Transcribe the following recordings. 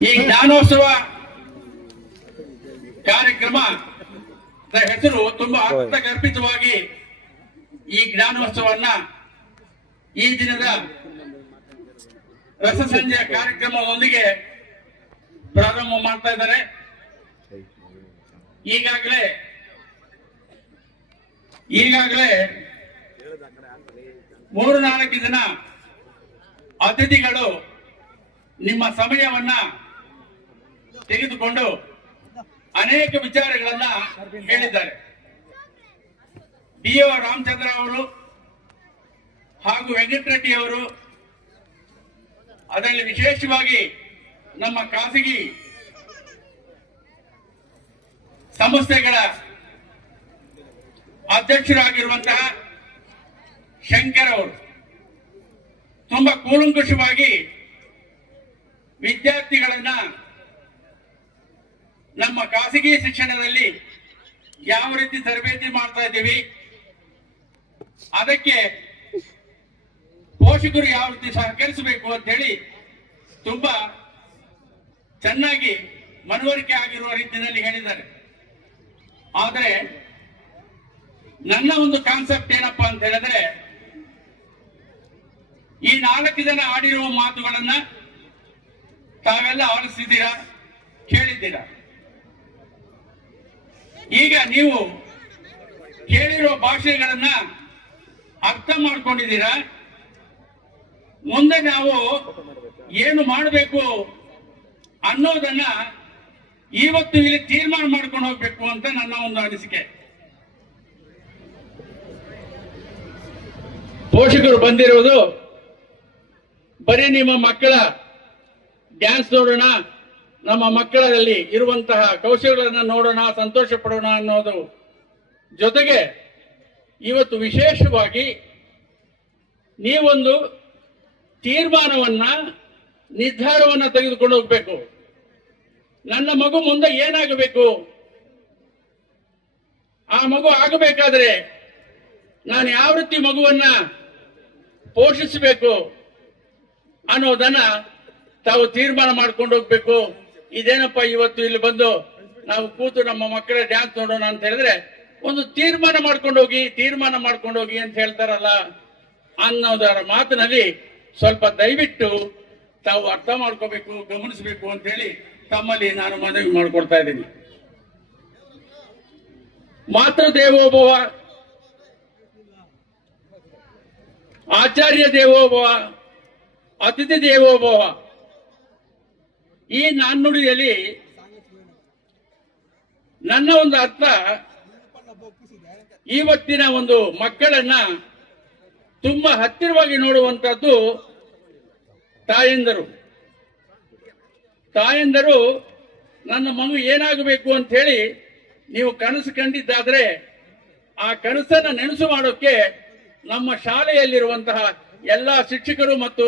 ಈ ಜ್ಞಾನೋತ್ಸವ ಕಾರ್ಯಕ್ರಮ ಹೆಸರು ತುಂಬಾ ಅರ್ಥಗರ್ಭಿತವಾಗಿ ಈ ಜ್ಞಾನೋತ್ಸವನ್ನ ಈ ದಿನದ ರಸಸಂಜೆಯ ಕಾರ್ಯಕ್ರಮದೊಂದಿಗೆ ಪ್ರಾರಂಭ ಮಾಡ್ತಾ ಇದ್ದಾರೆ. ಈಗಾಗಲೇ ಈಗಾಗಲೇ ಮೂರು ನಾಲ್ಕು ದಿನ ಅತಿಥಿಗಳು ನಿಮ್ಮ ಸಮಯವನ್ನ ತೆಗೆದುಕೊಂಡು ಅನೇಕ ವಿಚಾರಗಳನ್ನ ಹೇಳಿದ್ದಾರೆ. ಡಿ ಒ ರಾಮಚಂದ್ರ ಅವರು ಹಾಗೂ ವೆಂಕಟರೆಡ್ಡಿ ಅವರು, ಅದರಲ್ಲಿ ವಿಶೇಷವಾಗಿ ನಮ್ಮ ಖಾಸಗಿ ಸಂಸ್ಥೆಗಳ ಅಧ್ಯಕ್ಷರಾಗಿರುವಂತಹ ಶಂಕರ್ ಅವರು ತುಂಬಾ ಕೂಲಂಕುಷವಾಗಿ ವಿದ್ಯಾರ್ಥಿಗಳನ್ನ ನಮ್ಮ ಖಾಸಗಿ ಶಿಕ್ಷಣದಲ್ಲಿ ಯಾವ ರೀತಿ ತರಬೇತಿ ಮಾಡ್ತಾ ಇದ್ದೀವಿ? ಅದಕ್ಕೆ ಪೋಷಕರು ಯಾವ ರೀತಿ ಸಹಕರಿಸಬೇಕು ಅಂತ ಹೇಳಿ ತುಂಬಾ ಚೆನ್ನಾಗಿ ಮನವರಿಕೆ ಆಗಿರುವ ರೀತಿಯಲ್ಲಿ ಹೇಳಿದ್ದಾರೆ. ಆದರೆ ನನ್ನ ಒಂದು ಕಾನ್ಸೆಪ್ಟ್ ಏನಪ್ಪಾ ಅಂತ ಹೇಳಿದ್ರೆ, ಈ ನಾಲ್ಕು ಜನ ಆಡಿರುವ ಮಾತುಗಳನ್ನ ತಾವೆಲ್ಲ ಆಲಿಸಿದ್ದೀರಾ? ಈಗ ನೀವು ಕೇಳಿರೋ ಭಾಷೆಗಳನ್ನ ಅರ್ಥ ಮಾಡ್ಕೊಂಡಿದ್ದೀರಾ? ಮುಂದೆ ನಾವು ಏನು ಮಾಡಬೇಕು ಅನ್ನೋದನ್ನ ಇವತ್ತು ಇಲ್ಲಿ ತೀರ್ಮಾನ ಮಾಡ್ಕೊಂಡು ಹೋಗ್ಬೇಕು ಅಂತ ನನ್ನ ಒಂದು ಅನಿಸಿಕೆ. ಪೋಷಕರು ಬಂದಿರುವುದು ಬರೀ ನಿಮ್ಮ ಮಕ್ಕಳ ಡ್ಯಾನ್ಸ್ ನೋಡೋಣ ನಮ್ಮ ಮಕ್ಕಳಲ್ಲಿ ಇರುವಂತಹ ಕೌಶಲ್ಯಗಳನ್ನು ನೋಡೋಣ, ಸಂತೋಷ ಪಡೋಣ ಅನ್ನೋದು ಜೊತೆಗೆ ಇವತ್ತು ವಿಶೇಷವಾಗಿ ನೀವೊಂದು ತೀರ್ಮಾನವನ್ನ, ನಿರ್ಧಾರವನ್ನ ತೆಗೆದುಕೊಂಡು ಹೋಗ್ಬೇಕು. ನನ್ನ ಮಗು ಮುಂದೆ ಏನಾಗಬೇಕು? ಆ ಮಗು ಆಗಬೇಕಾದ್ರೆ ನಾನು ಯಾವ ರೀತಿ ಮಗುವನ್ನ ಪೋಷಿಸಬೇಕು ಅನ್ನೋದನ್ನ ತಾವು ತೀರ್ಮಾನ ಮಾಡ್ಕೊಂಡು ಹೋಗ್ಬೇಕು. ಇದೇನಪ್ಪ ಇವತ್ತು ಇಲ್ಲಿ ಬಂದು ನಾವು ಕೂತು ನಮ್ಮ ಮಕ್ಕಳ ಡ್ಯಾನ್ಸ್ ನೋಡೋಣ ಅಂತ ಹೇಳಿದ್ರೆ ಒಂದು ತೀರ್ಮಾನ ಮಾಡ್ಕೊಂಡು ಹೋಗಿ, ತೀರ್ಮಾನ ಮಾಡ್ಕೊಂಡು ಹೋಗಿ ಅಂತ ಹೇಳ್ತಾರಲ್ಲ ಅನ್ನೋದರ ಮಾತಿನಲ್ಲಿ ಸ್ವಲ್ಪ ದಯವಿಟ್ಟು ತಾವು ಅರ್ಥ ಮಾಡ್ಕೋಬೇಕು, ಗಮನಿಸಬೇಕು ಅಂತ ಹೇಳಿ ತಮ್ಮಲ್ಲಿ ನಾನು ಮನವಿ ಮಾಡಿಕೊಡ್ತಾ ಇದ್ದೀನಿ. ಮಾತೃ ದೇವೋಭವ, ಆಚಾರ್ಯ ದೇವೋಭವ, ಅತಿಥಿ ದೇವೋಭವ ಈ ನಾಣ್ಣುಡಿಯಲ್ಲಿ ನನ್ನ ಒಂದು ಅರ್ಥ ಇವತ್ತಿನ ಒಂದು ಮಕ್ಕಳನ್ನ ತುಂಬಾ ಹತ್ತಿರವಾಗಿ ನೋಡುವಂತದ್ದು ತಾಯಂದರು. ತಾಯಂದರು, ನನ್ನ ಮಗು ಏನಾಗಬೇಕು ಅಂತ ಹೇಳಿ ನೀವು ಕನಸು ಕಂಡಿದ್ದಾದ್ರೆ ಆ ಕನಸನ್ನ ನೆನಸು ಮಾಡೋಕೆ ನಮ್ಮ ಶಾಲೆಯಲ್ಲಿರುವಂತಹ ಎಲ್ಲ ಶಿಕ್ಷಕರು ಮತ್ತು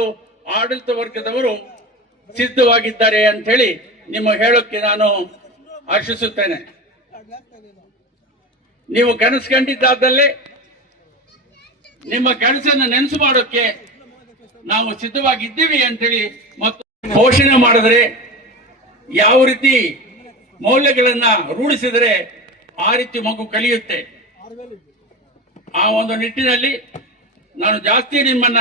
ಆಡಳಿತ ವರ್ಗದವರು ಸಿದ್ಧವಾಗಿದ್ದಾರೆ ಅಂತ ಹೇಳಿ ನಿಮ್ಮ ಹೇಳೋಕ್ಕೆ ನಾನು ಆಶಿಸುತ್ತೇನೆ. ನೀವು ಕನಸು ಕಂಡಿದ್ದಾದಲ್ಲಿ ನಿಮ್ಮ ಕನಸನ್ನು ನೆನಸು ಮಾಡೋಕ್ಕೆ ನಾವು ಸಿದ್ಧವಾಗಿದ್ದೀವಿ ಅಂತೇಳಿ ಮತ್ತು ಘೋಷಣೆ ಮಾಡಿದ್ರೆ ಯಾವ ರೀತಿ ಮೌಲ್ಯಗಳನ್ನ ರೂಢಿಸಿದ್ರೆ ಆ ರೀತಿ ಮಗು ಕಲಿಯುತ್ತೆ. ಆ ಒಂದು ನಿಟ್ಟಿನಲ್ಲಿ ನಾನು ಜಾಸ್ತಿ ನಿಮ್ಮನ್ನ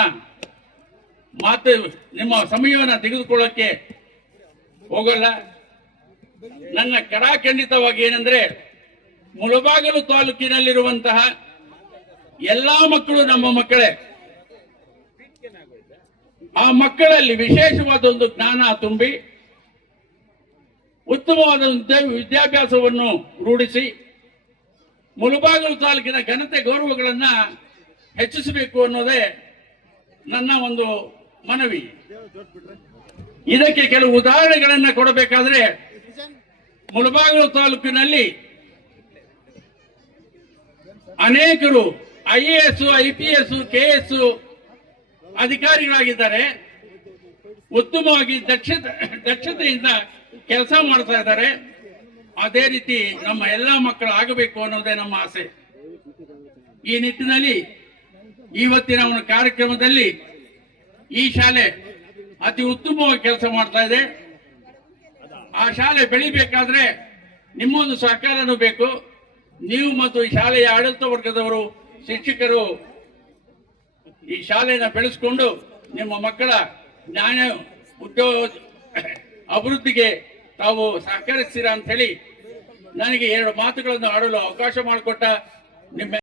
ಮಾತು ನಿಮ್ಮ ಸಮಯವನ್ನು ತೆಗೆದುಕೊಳ್ಳಕ್ಕೆ ಹೋಗಲ್ಲ. ನನ್ನ ಕಡಾಖಂಡಿತವಾಗಿ ಏನಂದ್ರೆ, ಮುಳಬಾಗಲು ತಾಲೂಕಿನಲ್ಲಿರುವಂತಹ ಎಲ್ಲಾ ಮಕ್ಕಳು ನಮ್ಮ ಮಕ್ಕಳೇ. ಆ ಮಕ್ಕಳಲ್ಲಿ ವಿಶೇಷವಾದ ಒಂದು ಜ್ಞಾನ ತುಂಬಿ, ಉತ್ತಮವಾದ ವಿದ್ಯಾಭ್ಯಾಸವನ್ನು ರೂಢಿಸಿ, ಮುಳುಬಾಗಲು ತಾಲೂಕಿನ ಘನತೆ ಗೌರವಗಳನ್ನ ಹೆಚ್ಚಿಸಬೇಕು ಅನ್ನೋದೇ ನನ್ನ ಒಂದು ಮನವಿ. ಇದಕ್ಕೆ ಕೆಲವು ಉದಾಹರಣೆಗಳನ್ನ ಕೊಡಬೇಕಾದ್ರೆ ಮುಳಬಾಗಿಲು ತಾಲೂಕಿನಲ್ಲಿ ಅನೇಕರು ಐ ಎ ಎಸ್ ಅಧಿಕಾರಿಗಳಾಗಿದ್ದಾರೆ. ಉತ್ತಮವಾಗಿ ದಕ್ಷತೆ, ದಕ್ಷತೆಯಿಂದ ಕೆಲಸ ಮಾಡ್ತಾ ಇದ್ದಾರೆ. ಅದೇ ರೀತಿ ನಮ್ಮ ಎಲ್ಲಾ ಮಕ್ಕಳು ಆಗಬೇಕು ಅನ್ನೋದೇ ನಮ್ಮ ಆಸೆ. ಈ ನಿಟ್ಟಿನಲ್ಲಿ ಇವತ್ತಿನ ಒಂದು ಕಾರ್ಯಕ್ರಮದಲ್ಲಿ ಈ ಶಾಲೆ ಅತಿ ಉತ್ತಮವಾಗಿ ಕೆಲಸ ಮಾಡ್ತಾ ಇದೆ. ಆ ಶಾಲೆ ಬೆಳಿಬೇಕಾದ್ರೆ ನಿಮ್ಮೊಂದು ಸಹಕಾರನೂ ಬೇಕು. ನೀವು ಮತ್ತು ಈ ಶಾಲೆಯ ಆಡಳಿತ ವರ್ಗದವರು, ಶಿಕ್ಷಕರು ಈ ಶಾಲೆಯನ್ನು ಬೆಳೆಸ್ಕೊಂಡು ನಿಮ್ಮ ಮಕ್ಕಳ ಜ್ಞಾನ, ಉದ್ಯೋಗ ಅಭಿವೃದ್ಧಿಗೆ ತಾವು ಸಹಕರಿಸ್ತೀರಾ ಅಂತ ಹೇಳಿ ನನಗೆ ಎರಡು ಮಾತುಗಳನ್ನು ಆಡಲು ಅವಕಾಶ ಮಾಡಿಕೊಟ್ಟ ನಿಮ್ಮ